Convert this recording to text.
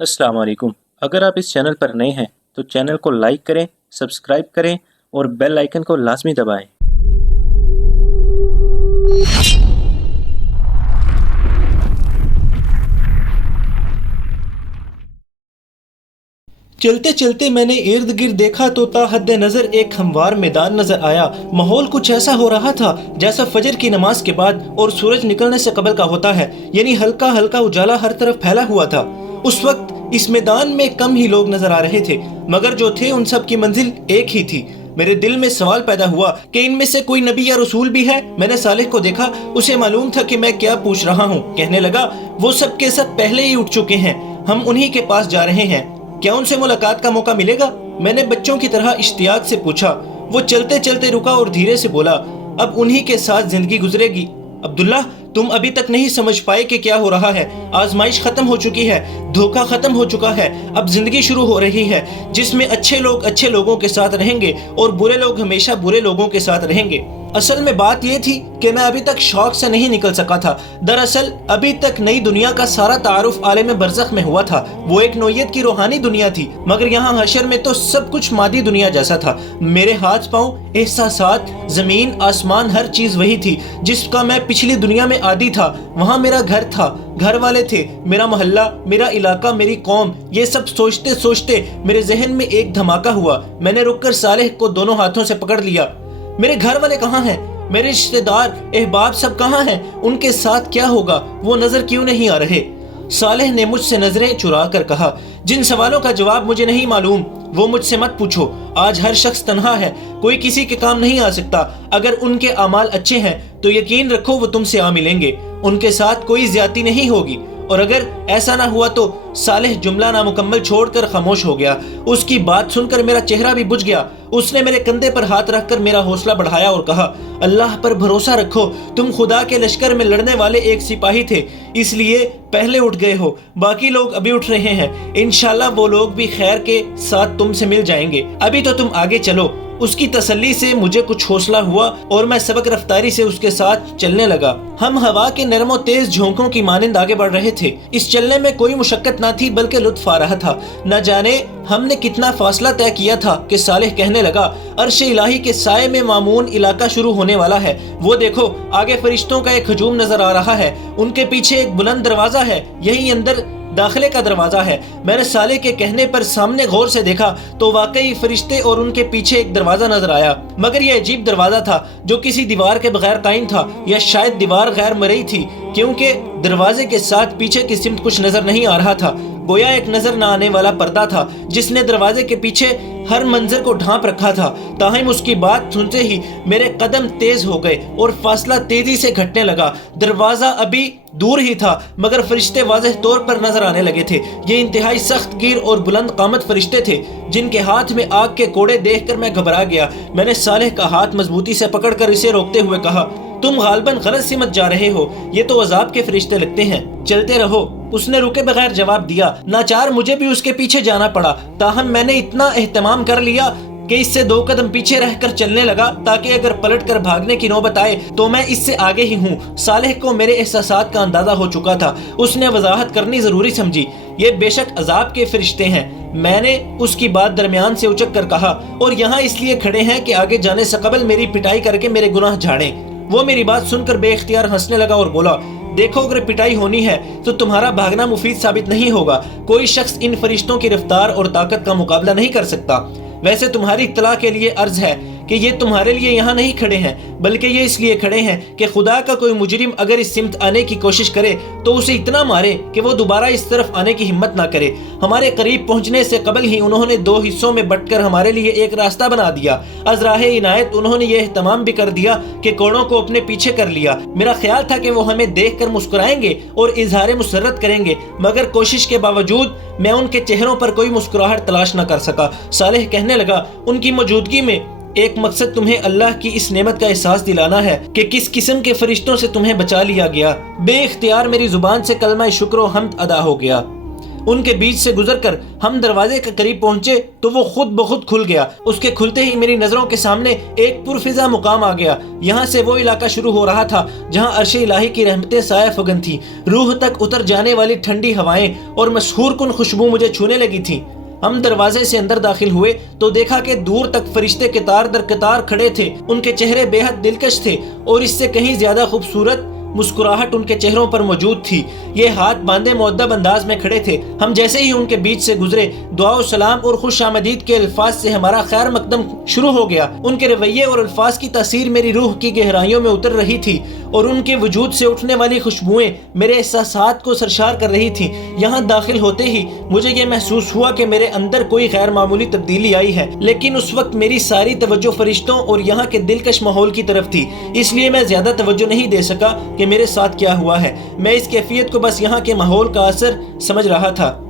अस्सलाम वालेकुम। अगर आप इस चैनल पर नए हैं तो चैनल को लाइक करें, सब्सक्राइब करें और बेल आइकन को लाजमी दबाएं। चलते चलते मैंने इर्द गिर्द देखा तो ताहद नजर एक हमवार मैदान नजर आया। माहौल कुछ ऐसा हो रहा था जैसा फजर की नमाज के बाद और सूरज निकलने से कबल का होता है, यानी हल्का हल्का उजाला हर तरफ फैला हुआ था। उस वक्त इस मैदान में कम ही लोग नजर आ रहे थे, मगर जो थे उन सब की मंजिल एक ही थी। मेरे दिल में सवाल पैदा हुआ कि इनमें से कोई नबी या रसूल भी है। मैंने सालेह को देखा, उसे मालूम था कि मैं क्या पूछ रहा हूँ। कहने लगा, वो सब के सब पहले ही उठ चुके हैं, हम उन्हीं के पास जा रहे हैं, क्या उनसे मुलाकात का मौका मिलेगा? मैंने बच्चों की तरह इश्तियाक से पूछा। वो चलते चलते रुका और धीरे से बोला, अब उन्हीं के साथ जिंदगी गुजरेगी। अब्दुल्ला, तुम अभी तक नहीं समझ पाए कि क्या हो रहा है। आजमाइश खत्म हो चुकी है, धोखा खत्म हो चुका है, अब जिंदगी शुरू हो रही है जिसमें अच्छे लोग अच्छे लोगों के साथ रहेंगे और बुरे लोग हमेशा बुरे लोगों के साथ रहेंगे। असल में बात यह थी कि मैं अभी तक शौक से नहीं निकल सका था। दरअसल अभी तक नई दुनिया का सारा तारुफ आलम बरज़ख में हुआ था। वो एक नोयत की रूहानी दुनिया थी, मगर यहाँ हशर में तो सब कुछ मादी दुनिया जैसा था। मेरे हाथ पाँव, एहसासात, जमीन आसमान, हर चीज वही थी जिसका मैं पिछली दुनिया में आदी था। वहाँ मेरा घर था, घर वाले थे, मेरा मोहल्ला, मेरा इलाका, मेरी कौम। ये सब सोचते सोचते मेरे जहन में एक धमाका हुआ। मैंने रुककर सालेह को दोनों हाथों से पकड़ लिया। मेरे घर वाले कहाँ हैं? मेरे रिश्तेदार, अहबाब सब कहाँ हैं? उनके साथ क्या होगा? वो नजर क्यों नहीं आ रहे? सालेह ने मुझसे नजरें चुरा कर कहा, जिन सवालों का जवाब मुझे नहीं मालूम वो मुझसे मत पूछो। आज हर शख्स तन्हा है, कोई किसी के काम नहीं आ सकता। अगर उनके अमाल अच्छे हैं तो यकीन रखो वो तुमसे आ मिलेंगे, उनके साथ कोई ज्यादती नहीं होगी। और अगर ऐसा ना हुआ तो सालेह जुमला नामुकम्मल छोड़कर खामोश हो गया। उसकी बात सुनकर मेरा चेहरा भी बुझ गया। उसने मेरे कंधे पर हाथ रखकर मेरा हौसला बढ़ाया और कहा, अल्लाह पर भरोसा रखो, तुम खुदा के लश्कर में लड़ने वाले एक सिपाही थे, इसलिए पहले उठ गए हो, बाकी लोग अभी उठ रहे हैं। इंशाल्लाह वो लोग भी खैर के साथ तुमसे मिल जाएंगे, अभी तो तुम आगे चलो। उसकी तसल्ली से मुझे कुछ हौसला हुआ और मैं सबक रफ्तारी से उसके साथ चलने लगा। हम हवा के नरमो तेज झोंकों की मानिंद आगे बढ़ रहे थे। इस चलने में कोई मुशक्कत ना थी बल्कि लुत्फ आ रहा था। न जाने हमने कितना फासला तय किया था कि सालेह कहने लगा, अर्श इलाही के साए में मामून इलाका शुरू होने वाला है। वो देखो, आगे फरिश्तों का एक हजूम नजर आ रहा है, उनके पीछे एक बुलंद दरवाजा है, यही अंदर दाखिले का दरवाजा है। मैंने साले के कहने पर सामने गौर से देखा तो वाकई फरिश्ते और उनके पीछे एक दरवाजा नजर आया, मगर यह अजीब दरवाजा था जो किसी दीवार के बगैर कायम था, या शायद दीवार गैर मरई थी, क्योंकि दरवाजे के साथ पीछे की सिमत कुछ नजर नहीं आ रहा था। गोया एक नजर न आने वाला पर्दा था जिसने दरवाजे के पीछे हर मंजर को ढांप रखा था। ताहिम उसकी बात सुनते ही मेरे कदम तेज हो गए और फासला तेजी से घटने लगा। दरवाजा अभी दूर ही था मगर फरिश्ते वाज़ेह तौर पर नजर आने लगे थे। ये इंतहाई सख्त गिर और बुलंद कामत फरिश्ते थे जिनके हाथ में आग के कोड़े देखकर मैं घबरा गया। मैंने सालेह का हाथ मजबूती से पकड़कर इसे रोकते हुए कहा, तुम गालबन गलत सिमत जा रहे हो, ये तो अजाब के फरिश्ते लगते हैं, चलते रहो। उसने रुके बगैर जवाब दिया। नाचार मुझे भी उसके पीछे जाना पड़ा, ताहम मैंने इतना एहतमाम कर लिया कि इससे 2 कदम पीछे रहकर चलने लगा ताकि अगर पलट कर भागने की नौबत आए तो मैं इससे आगे ही हूँ। सालेह को मेरे एहसासात का अंदाजा हो चुका था। उसने वजाहत करनी जरूरी समझी, ये बेशक अजाब के फरिश्ते हैं। मैंने उसकी बात दरमियान से उचक कर कहा, और यहाँ इसलिए खड़े हैं कि आगे जाने से कबल मेरी पिटाई करके मेरे गुनाह झाड़ें। वो मेरी बात सुनकर बेख्तियार हंसने लगा और बोला, देखो अगर पिटाई होनी है तो तुम्हारा भागना मुफीद साबित नहीं होगा। कोई शख्स इन फरिश्तों की रफ्तार और ताकत का मुकाबला नहीं कर सकता। वैसे तुम्हारी इत्तला के लिए अर्ज है कि ये तुम्हारे लिए यहाँ नहीं खड़े हैं, बल्कि ये इसलिए खड़े हैं कि खुदा का कोई मुजरिम अगर इस सिमत आने की कोशिश करे तो उसे इतना मारे कि वो दोबारा इस तरफ आने की हिम्मत ना करे। हमारे करीब पहुँचने से कबल ही उन्होंने 2 हिस्सों में बंटकर हमारे लिए एक रास्ता बना दिया। अज़राहे इनायत उन्होंने ये एहतमाम भी कर दिया कि कोड़ों को अपने पीछे कर लिया। मेरा ख्याल था कि वो हमें देख कर मुस्कुराएंगे और इजहार मुसर्रत करेंगे, मगर कोशिश के बावजूद मैं उनके चेहरों पर कोई मुस्कुराहट तलाश न कर सका। सालेह कहने लगा, उनकी मौजूदगी में एक मकसद तुम्हें अल्लाह की इस नेमत का एहसास दिलाना है कि किस किस्म के फरिश्तों से तुम्हें बचा लिया गया। बेइख्तियार मेरी जुबान से कलमा शुक्र व हम्द अदा हो गया। ان کے بیچ سے گزر کر ہم دروازے کے قریب پہنچے تو وہ خود بخود کھل گیا۔ اس کے کھلتے ہی میری نظروں کے سامنے ایک پرفضا مقام آ گیا۔ یہاں سے وہ علاقہ شروع ہو رہا تھا جہاں عرش الہی کی رحمتیں سایہ فگن تھی، روح تک اتر جانے والی ٹھنڈی ہوائیں اور مسحور کن خوشبو مجھے چھونے لگی تھی۔ ہم دروازے سے اندر داخل ہوئے تو دیکھا کہ دور تک فرشتے قطار در قطار کھڑے تھے۔ ان کے چہرے بے حد دلکش تھے اور اس سے کہیں زیادہ خوبصورت مسکراہٹ ان کے چہروں پر موجود تھی۔ یہ ہاتھ باندھے مؤدب انداز میں کھڑے تھے۔ ہم جیسے ہی ان کے بیچ سے گزرے، دعا و سلام اور خوش آمدید کے الفاظ سے ہمارا خیر مقدم شروع ہو گیا۔ ان کے رویے اور الفاظ کی تاثیر میری روح کی گہرائیوں میں اتر رہی تھی اور ان کے وجود سے اٹھنے والی خوشبوئیں میرے احساسات کو سرشار کر رہی تھیں۔ یہاں داخل ہوتے ہی مجھے یہ محسوس ہوا کہ میرے اندر کوئی غیر معمولی تبدیلی آئی ہے، لیکن اس وقت میری ساری توجہ فرشتوں اور یہاں کے دلکش ماحول کی طرف تھی، اس لیے میں زیادہ توجہ نہیں دے سکا کہ میرے ساتھ کیا ہوا ہے۔ میں اس کیفیت کو بس یہاں کے ماحول کا اثر سمجھ رہا تھا۔